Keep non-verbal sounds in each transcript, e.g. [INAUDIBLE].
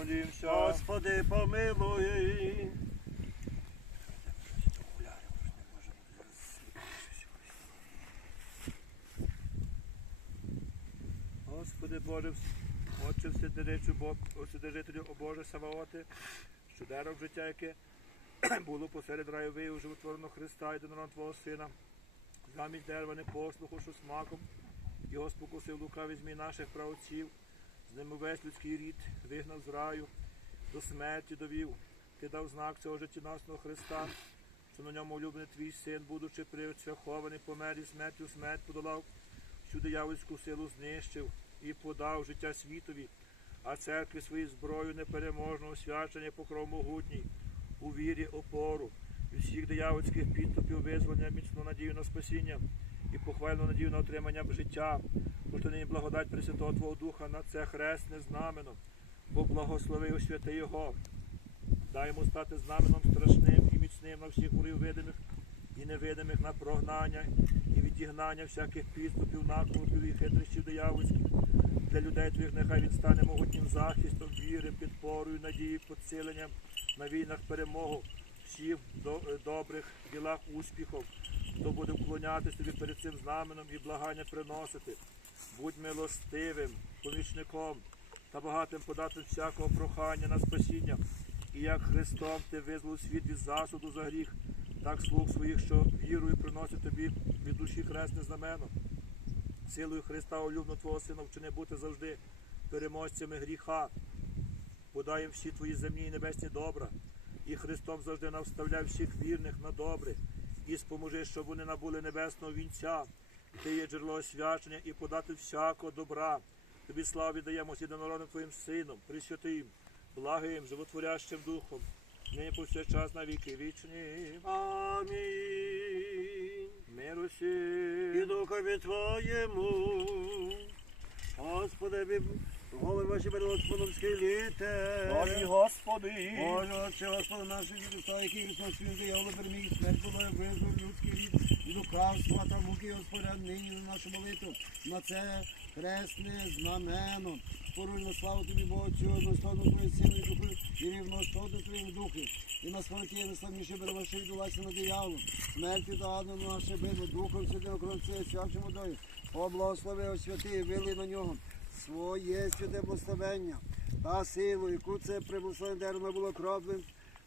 помолімся. Господи, помилуй. Господи Боже, Отче Вседержителю, Бог, Вседержителю, о Боже Саваоти, що даром життя, яке [CLEARS THROAT] було посеред раю вияву животвореного Христа і до Твого Сина, замість дерева непослуху, що смаком, його спокусив лукавий змій наших праотців, з ними весь людський рід вигнав з раю, до смерті довів. Ти дав знак цього життєносного Христа, що на ньому улюблений твій син, будучи присвяхований, помер і смертю смерть подолав, всю диявольську силу знищив і подав життя світові, а церкві свої зброю непереможного свячення покров могутній, у вірі опору, всіх диявольських підступів визволення, міцну надію на спасіння і похвальну надію на отримання життя. Проте нині благодать Пресвятого Твого Духа на це хресне знамено, бо благослови освяти Його. Дай йому стати знаменом страшним і міцним на всіх ворів видимих і невидимих на прогнання і відігнання всяких підступів, наклепів і хитрощів диявольських. Для людей твоїх нехай він стане могутнім захистом, віри, підпорою, надії, підсиленням на війнах перемогу, всіх добрих ділах успіхів, хто буде вклонятися тобі перед цим знаменом і благання приносити. Будь милостивим, помічником та багатим подати всякого прохання на спасіння. І як Христом ти визволив світ від засуду за гріх, так слуг своїх, що вірою приносять тобі від душі хресне знамено. Силою Христа улюбно Твого Сина вчини бути завжди переможцями гріха. Подай всі твої земні і небесні добра, і Христом завжди навставляй всіх вірних на добре, і споможи, щоб вони набули небесного вінця. Ти є джерело освячення і подати всякого добра. Тобі славу віддаємо єдинородним Твоїм Сином, Пресвятим, благим, животворящим духом, нині повсякчас на віки вічні. Амінь. Миру І духові Твоєму. Господи, ви голови ваші Господом схиліте. Славі Господи! Боже, Отче, Господи, наші Христа, який Христос святий, я переміг смерть було, як визвав людський рід лукавства та муки Господа нині на нашу молитву. На це хресне знамено. Поруй на славу тобі, Богу, Отцю, на сторону Твоєї сили і рівно сторону Твоєму духу. І на смерті найславніше берегаше відбулася на дияволу. Смертю догадно на наше бино, духом святим окровця, свячим водою. О, благослови, о святий, вили на нього своє святе благословення та силу, яку це примусове дерево було кроплем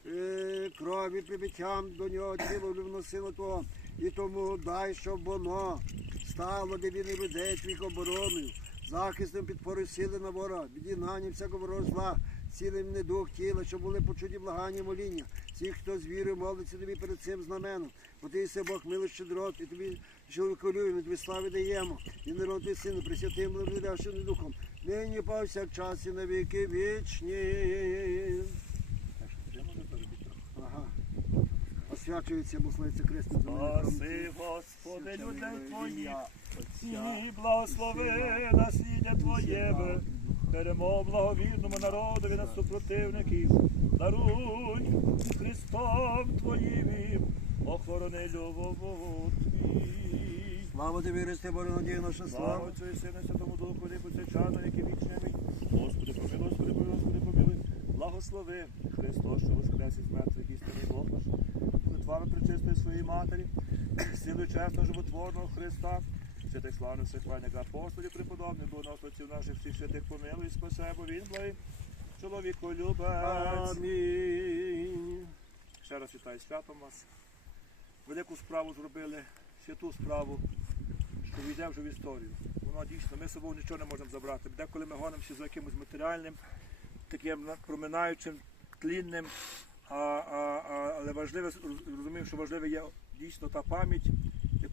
е, крові прибиттям до нього тіло вносило Твого. І тому дай, щоб воно стало для війни людей твіх обороною, захистом підпори сили на ворога, відігнання всякого зла, цілим не дух тіла, щоб були почуті благання моління. Всіх, хто з вірою молиться тобі перед цим знаменом, бо ти єси Бог милий щедрот, і тобі чоловіколюємо, тобі слави даємо, і народ ти сину, присвятим благодавшим духом, нині повсякчас і на віки вічні. Ага. Освячується, благословиться Христос. Спаси, Господи, людей Твоїх, і благослови насліддя Твоєве, перемог благовірному народові над супротивників, даруй Христом Твоїм, охорони любову Твій. Слава тобі, Христе, Боже, надія наша Слава слава. Отцю і Сину, Святому Духу, повсякчас, на які вічні. Господи, помилуй, Господи, помилуй, Господи, помилуй. Благослови Христос, що воскрес із мертвих істинний Бог наш, молитвами причистої своєї матері, силою чесного животворного Христа, святих славних всіх хвальних апостолів, преподобних, богоносців наших всіх святих помилуй, спасе, бо він благий, чоловіку любець. Амінь. Ще раз вітаю святом вас. Велику справу зробили, святу справу, що війде вже в історію. Воно дійсно, ми з собою нічого не можемо забрати. Деколи ми гонимося за якимось матеріальним, таким проминаючим, тлінним, а, а, а, але важливе, розуміємо, що важливе є дійсно та пам'ять,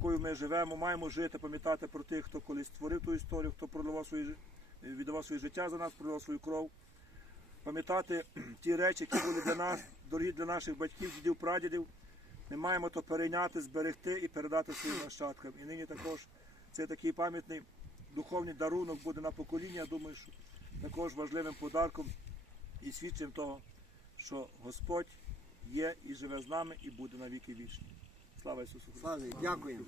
якою ми живемо, маємо жити, пам'ятати про тих, хто колись створив ту історію, хто продавав своє, віддавав своє життя за нас, продавав свою кров пам'ятати [CLEARS THROAT] ті речі, які були для нас, дорогі для наших батьків, дідів, прадідів. Ми маємо то перейняти, зберегти і передати своїм нащадкам. І нині також це такий пам'ятний духовний дарунок буде на покоління. Я думаю, що також важливим подарком і свідченням того, що Господь є і живе з нами, і буде на віки вічні. Слава Ісусу Христу! Слава, дякуємо.